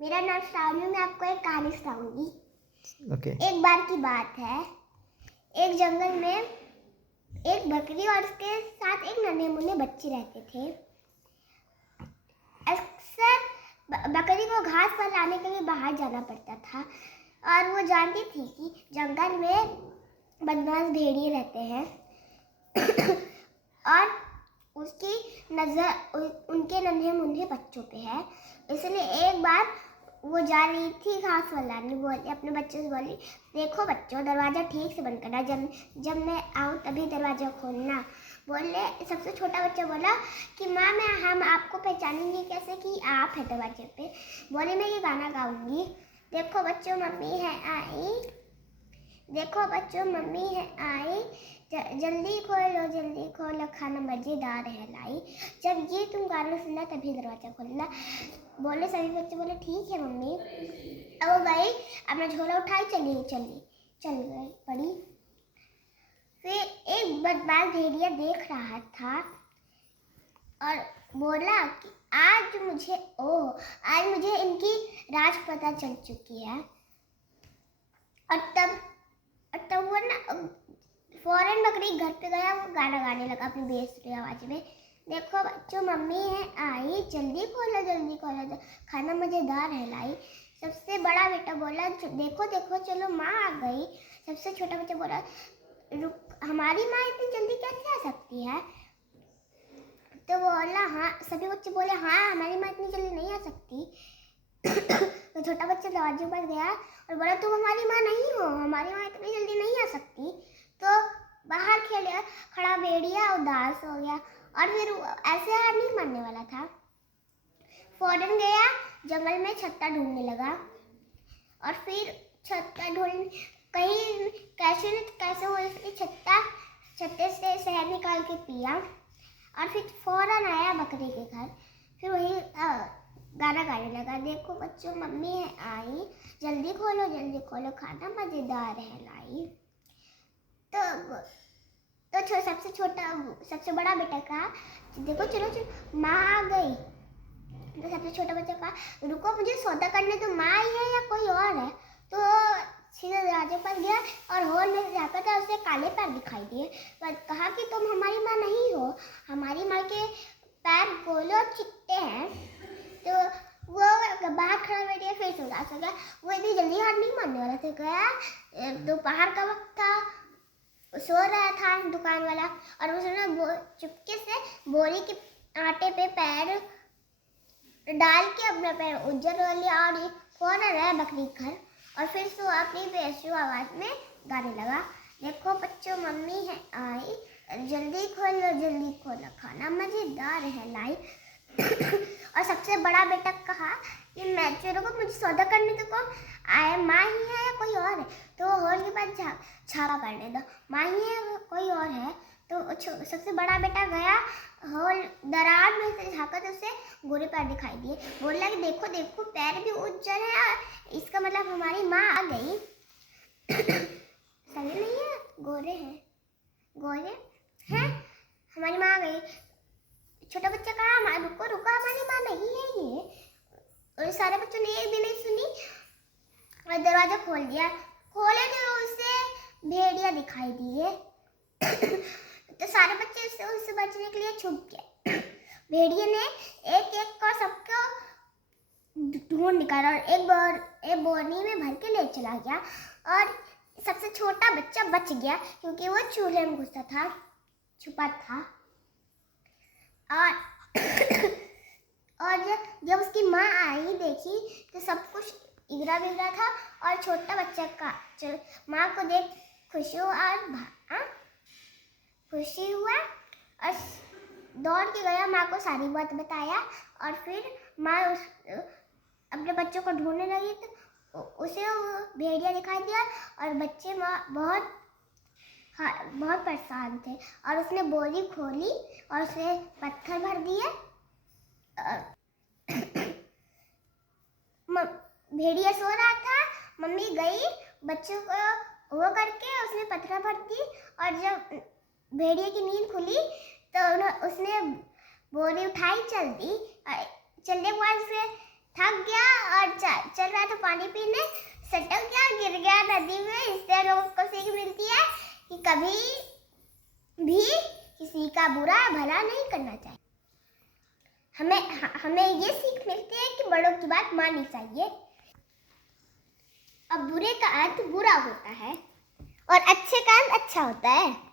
मेरा नाम श्रावणी। मैं आपको एक कहानी सुनाऊंगी। ओके। एक बार की बात है, एक जंगल में एक बकरी और उसके साथ एक नन्हे मुन्ने बच्चे रहते थे। अक्सर बकरी को घास पर लाने के लिए बाहर जाना पड़ता था और वो जानती थी कि जंगल में बदमाश भेड़िए रहते हैं और उसकी नज़र उनके नन्हे मुन्ने बच्चों पे है। इसलिए एक बार वो जा रही थी घास लाने, बोली अपने बच्चों से, बोली देखो बच्चों, दरवाज़ा ठीक से बंद करना, जब मैं आऊँ तभी दरवाज़ा खोलना। बोले सबसे छोटा बच्चा बोला कि माँ हम आपको पहचानेंगे कैसे कि आप है दरवाजे पे। बोले मैं ये गाना गाऊंगी, देखो बच्चों मम्मी है आई, देखो बच्चों मम्मी है आई, जल्दी खोलो खाना मज़ेदार है लाई। जब ये तुम गाना सुनना तभी दरवाज़ा खोलना। बोले सभी बच्चे बोले ठीक है मम्मी। अब वो गई, अपना झोला उठाई, चल गई पड़ी। फिर एक बदमाश भेड़िया देख रहा था और बोला कि आज मुझे इनकी राज पता चल चुकी है। और तब वो ना फौरन बकरी घर पे गया, वो गाना गाने लगा अपनी बेसुरी आवाज में, देखो बच्चों मम्मी है आई, जल्दी खोलो खाना मज़ेदार है लाई। सबसे बड़ा बेटा बोला देखो चलो माँ आ गई। सबसे छोटा बच्चा बोला रुक, हमारी माँ इतनी जल्दी कैसे आ सकती है? तो बोला हाँ, सभी बच्चे बोले हाँ हमारी माँ इतनी जल्दी नहीं आ सकती। तो छोटा बच्चा दरवाजे पर गया और बोला तुम हमारी माँ नहीं हो, हमारी माँ इतनी जल्दी नहीं आ सकती। तो बाहर खड़ा भेड़िया उदास हो गया और फिर ऐसे हार नहीं मानने वाला था। फौरन गया जंगल में छत्ता ढूंढने लगा और फिर छत्ता ढूंढ कहीं कैसे वो इसने छत्ते से शहद निकाल के पिया और फिर फौरन आया बकरी के घर। फिर वही गाना गाने लगा, देखो बच्चों मम्मी है आई, जल्दी खोलो खाना मज़ेदार है लाई। तो सबसे बड़ा बेटा कहा देखो चलो माँ आ गई। तो सबसे छोटा बच्चा कहा रुको मुझे सौदा करने तो, माँ आई है या कोई और है? तो सीधे दरवाजे पर गया और हॉल में जाकर था, उसे काले पैर दिखाई दिए। पर कहा कि तुम हमारी माँ नहीं हो, हमारी माँ के पैर गोले और चिट्टे हैं। तो वो बाहर खड़ा बैठ गया, फिर से उदास हो गया। वो इतनी जल्दी हार नहीं मानने वाला था। गया दोपहर का वक्त था, सो रहा था दुकान वाला और उसने चुपके से बोरी के आटे पे पैर डाल के अपना पैर उज्जर हो लिया और फौरन आया बकरी घर और फिर से अपनी बेसुरी आवाज में गाने लगा, देखो बच्चों मम्मी है आई, जल्दी खोलो खाना मज़ेदार है लाई। और सबसे बड़ा बेटा कहा कि मैं चलो को मुझे सौदा करने तो कौन आया, माँ ही है या कोई और है? तो हॉल के पास छापा करने दो, माँ ही है कोई और है? तो सबसे बड़ा बेटा गया हॉल, दरार में से झाँका तो उसे गोरे पैर दिखाई दिए। बोला कि देखो पैर भी उज्जर है, इसका मतलब हमारी माँ आ गई। सही नहीं है, गोरे हैं हमारी माँ आ गई। छोटा बच्चा कहा रुको हमारी माँ नहीं है ये। और सारे बच्चों ने एक भी नहीं सुनी और दरवाजा खोल दिया। खोले तो उसे भेड़िया दिखाई दिए। तो सारे बच्चे उससे बचने के लिए छुप गए। भेड़िए ने एक और सबको ढूंढ निकाला और एक बोरी में भर के ले चला गया और सबसे छोटा बच्चा बच गया क्योंकि वो चूल्हे में घुसा था, छुपा था। और जब उसकी माँ आई देखी तो सब कुछ इगरा बिगड़ा था और छोटा बच्चा का माँ को देख खुशी हुआ और दौड़ के गया, माँ को सारी बात बताया और फिर माँ अपने बच्चों को ढूंढने लगी तो उसे भेड़िया दिखाई दिया और बच्चे बहुत परेशान थे और उसने बोरी खोली और उसमें पत्थर भर दिए। भेड़िया सो रहा था, मम्मी गई बच्चों को वो करके उसने पत्थर भर दी और जब भेड़िया की नींद खुली तो उसने बोरी उठाई, चलने के बाद से थक गया और चल रहा था पानी पीने, सटक गया, गिर गया नदी में। इससे लोगों को सीख मिलती है कि कभी भी किसी का बुरा भला नहीं करना चाहिए। हमें ये सीख मिलती है कि बड़ों की बात माननी चाहिए। अब बुरे का अंत बुरा होता है और अच्छे का अंत अच्छा होता है।